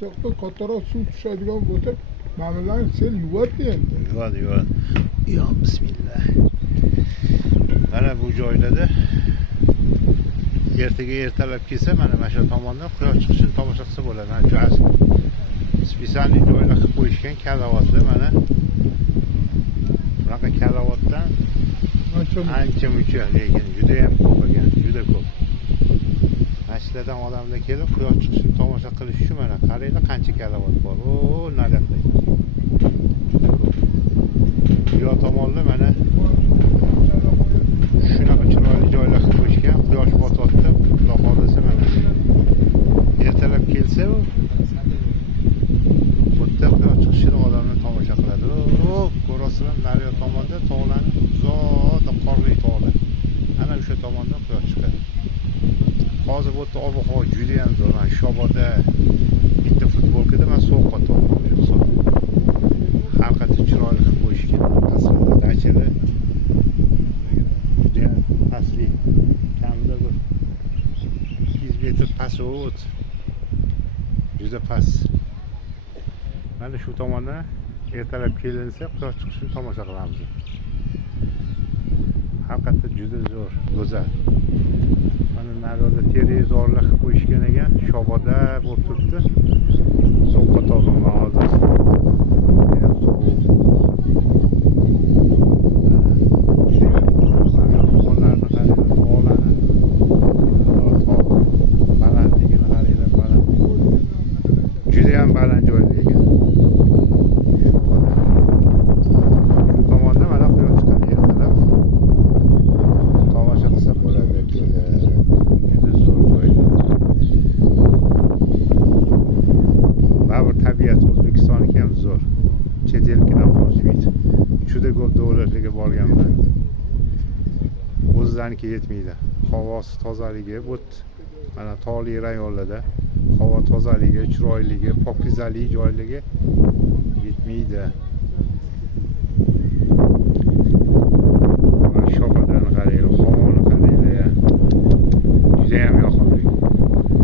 Çok kattaroq suv tushadigan bo'lsa, mana bularni sel yuvadi endi. Yuvadi. Ya bismillah. Mana bu joylarda ertalab kelsa, mana shu tomondan quyosh chiqishini tomosha qilsa bo'ladi. Mana shu asl spesialniy joylar qilib qo'yishgan kalavatlar mana. Bunaqa kalavatdan ancha muncha, lekin juda ham ko'p ekan, juda ko'p. Masjidlardan odamlar kelib quyosh chiqishini tomosha qilish shu mana qaranglar qancha kalavat bor. O, naryoqda. Juda ko'p. Bu tomonda mana shunaqa chiroyli joylar qilib qo'yishgan. Quyosh botyapti. Xudo xolisa mana ertalab kelsa u bitta quyosh chiqishini odamlar tomosha qiladi. O, ko'rasizlar, nariyoq tomonda tog'larni uzoqda qorli tog'lar. Ana o'sha tomondan quyosh chiqadi. Hozir bu yerda ob-havo juda ham zo'r. Mana Shoboda bitta futbolkada men sovuqqa to'g'ri hisob. Har qancha chiroyli qilib qo'yishgan. Aslida dachalar juda ham pastli. Kamida bir 200 metr past. Juda past. Mana shu tomondan ertalab kelinsa quyosh chiqishini tomosha qilamiz. Haqiqatda juda zo'r, go'zal. Mana naryoqda televizorlar qilib qo'yishgan ekan, Shoboda bo'lib turibdi. Sovuqqa to'g'ri hozir. Juda ham baland joyda ekan. Tabiat O'zbekistonga ham zo'r. Chet elkidan qo'shmaydi. Juda ko'p davlatlarga borganman. O'zlariga yetmaydi. Havosi tozaligi, bu mana tog'li rayonlarda havo tozaligi, chiroyligi, pokizalik joyligi yetmaydi.